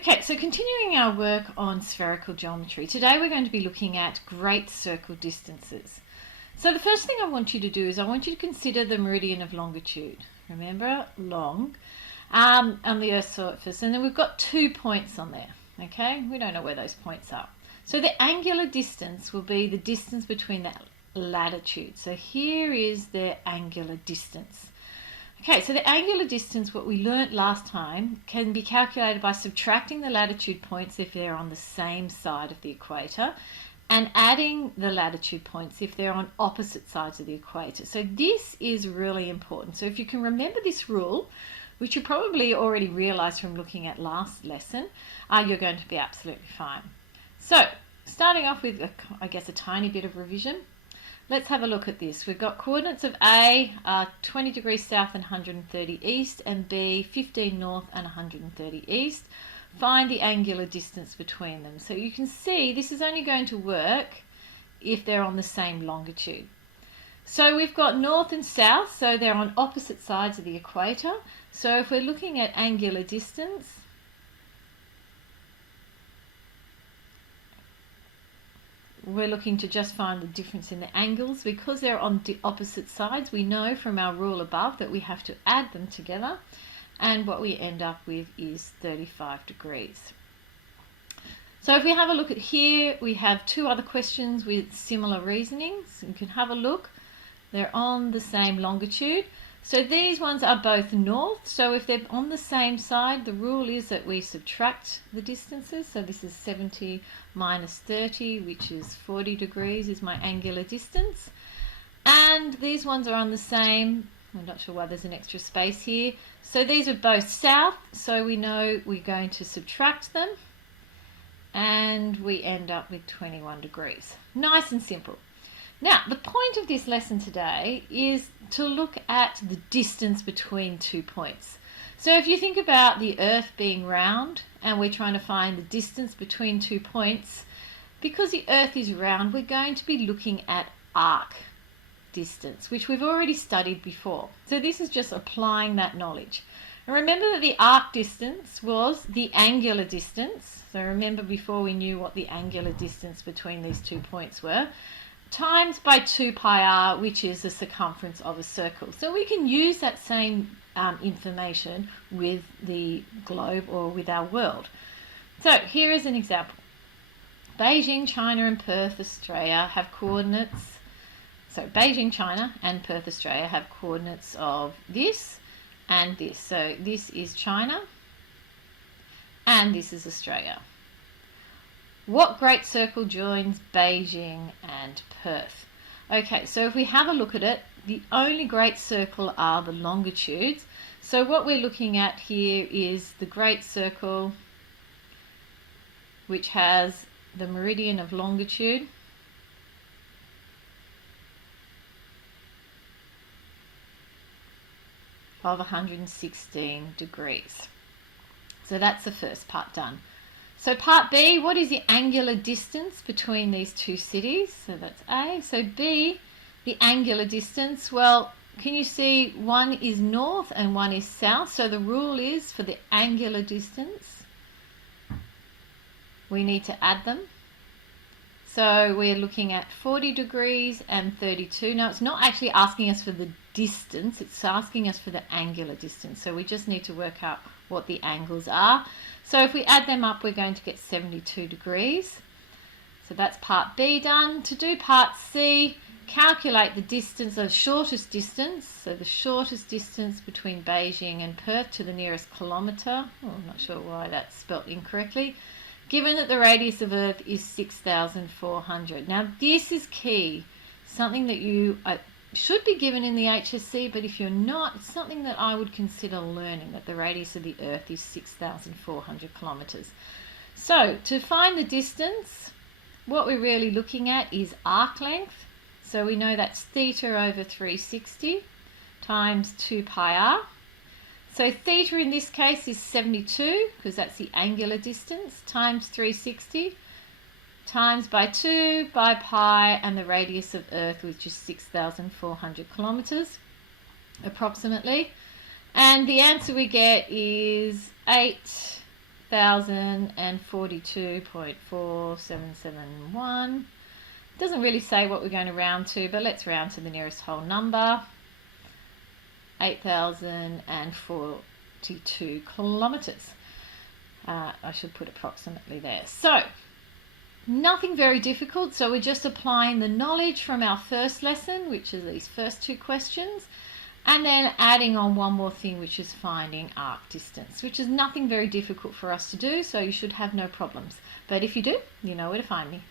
Okay, so continuing our work on spherical geometry, today we're going to be looking at great circle distances. So the first thing I want you to do is I want you to consider the meridian of longitude. Remember, long, on the Earth's surface, and then we've got 2 points on there. Okay, we don't know where those points are. So the angular distance will be the distance between that latitude. So here is the angular distance. Okay, so the angular distance, what we learnt last time, can be calculated by subtracting the latitude points if they're on the same side of the equator and adding the latitude points if they're on opposite sides of the equator. So this is really important. So if you can remember this rule, which you probably already realised from looking at last lesson, you're going to be absolutely fine. So starting off with, I guess, a tiny bit of revision. Let's have a look at this. We've got coordinates of A are 20 degrees south and 130 east, and B 15 north and 130 east. Find the angular distance between them. So you can see this is only going to work if they're on the same longitude. So we've got north and south, so they're on opposite sides of the equator. So if we're looking at angular distance, we're looking to just find the difference in the angles. Because they're on the opposite sides, we know from our rule above that we have to add them together, and what we end up with is 35 degrees. So if we have a look at here, we have two other questions with similar reasonings. You can have a look. They're on the same longitude. So these ones are both north, so if they're on the same side, the rule is that we subtract the distances. So this is 70 minus 30, which is 40 degrees is my angular distance. And these ones are on the same, I'm not sure why there's an extra space here. So these are both south, so we know we're going to subtract them, and we end up with 21 degrees. Nice and simple. Now, the point of this lesson today is to look at the distance between 2 points. So if you think about the Earth being round and we're trying to find the distance between 2 points, because the Earth is round, we're going to be looking at arc distance, which we've already studied before. So this is just applying that knowledge. And remember that the arc distance was the angular distance. So remember before we knew what the angular distance between these 2 points were, times by 2 pi r, which is the circumference of a circle. So we can use that same information with the globe or with our world. So here is an example. Beijing, China and Perth, Australia have coordinates. So Beijing, China and Perth, Australia have coordinates of this and this. So this is China and this is Australia. What great circle joins Beijing and Perth? Okay, so if we have a look at it, the only great circle are the longitudes. So what we're looking at here is the great circle, which has the meridian of longitude, of 116 degrees. So that's the first part done. So part B, what is the angular distance between these two cities? So that's A. So B, the angular distance, well, can you see one is north and one is south? So the rule is for the angular distance, we need to add them. So we're looking at 40 degrees and 32. Now it's not actually asking us for the distance, it's asking us for the angular distance. So we just need to work out what the angles are. So if we add them up, we're going to get 72 degrees. So that's part B done. To do part C, calculate the distance, the shortest distance. So the shortest distance between Beijing and Perth to the nearest kilometre. Oh, I'm not sure why that's spelt incorrectly. Given that the radius of Earth is 6,400. Now this is key, something that you should be given in the HSC, but if you're not, it's something that I would consider learning, that the radius of the Earth is 6,400 kilometres. So to find the distance, what we're really looking at is arc length. So we know that's theta over 360 times 2 pi r. So theta in this case is 72, because that's the angular distance, times 360, times by 2 by pi, and the radius of Earth, which is 6,400 kilometres approximately. And the answer we get is 8 8,042.4771. Doesn't really say what we're going to round to, but let's round to the nearest whole number. 8,042 kilometres. I should put approximately there. So, nothing very difficult. So we're just applying the knowledge from our first lesson, which is these first two questions, and then adding on one more thing, which is finding arc distance, which is nothing very difficult for us to do, so you should have no problems. But if you do, you know where to find me.